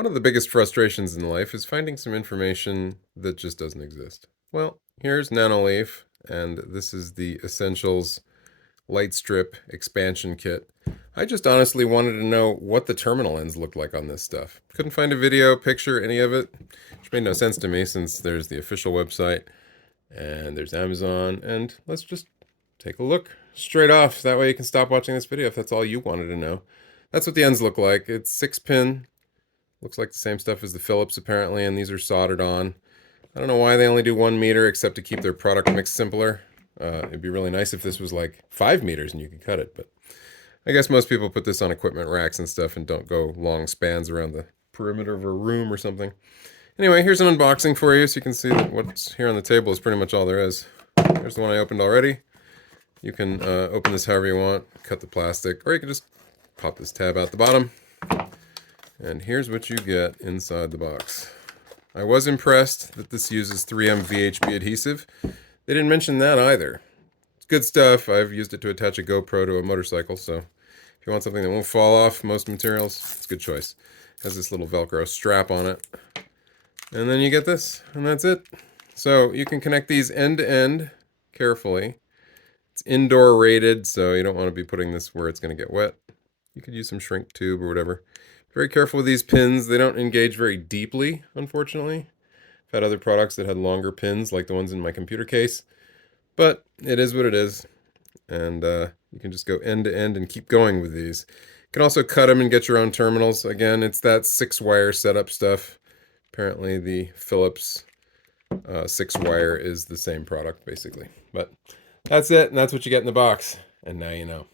One of the biggest frustrations in life is finding some information that just doesn't exist. Well, here's Nanoleaf, and this is the Essentials Lightstrip expansion kit. I just honestly wanted to know what the terminal ends looked like on this stuff. Couldn't find a video, picture, any of it, which made no sense to me since there's the official website and there's Amazon, and let's just take a look straight off. That way you can stop watching this video if that's all you wanted to know. That's what the ends look like. It's 6-pin. Looks like the same stuff as the Phillips apparently, and these are soldered on. I don't know why they only do 1 meter except to keep their product mix simpler. It'd be really nice if this was like 5 meters and you could cut it, but I guess most people put this on equipment racks and stuff and don't go long spans around the perimeter of a room or something. Anyway, here's an unboxing for you so you can see that what's here on the table is pretty much all there is. There's the one I opened already. You can open this however you want, cut the plastic, or you can just pop this tab out the bottom. And here's what you get inside the box. I was impressed that this uses 3M VHB adhesive. They didn't mention that either. It's good stuff. I've used it to attach a GoPro to a motorcycle, so if you want something that won't fall off most materials, it's a good choice. It has this little Velcro strap on it. And then you get this, and that's it. So you can connect these end to end carefully. It's indoor rated, so you don't want to be putting this where it's going to get wet. You could use some shrink tube or whatever. Very careful with these pins. They don't engage very deeply, unfortunately. I've had other products that had longer pins, like the ones in my computer case. But it is what it is. And you can just go end to end and keep going with these. You can also cut them and get your own terminals. Again, it's that 6-wire setup stuff. Apparently the Phillips 6-wire is the same product, basically. But that's it, and that's what you get in the box. And now you know.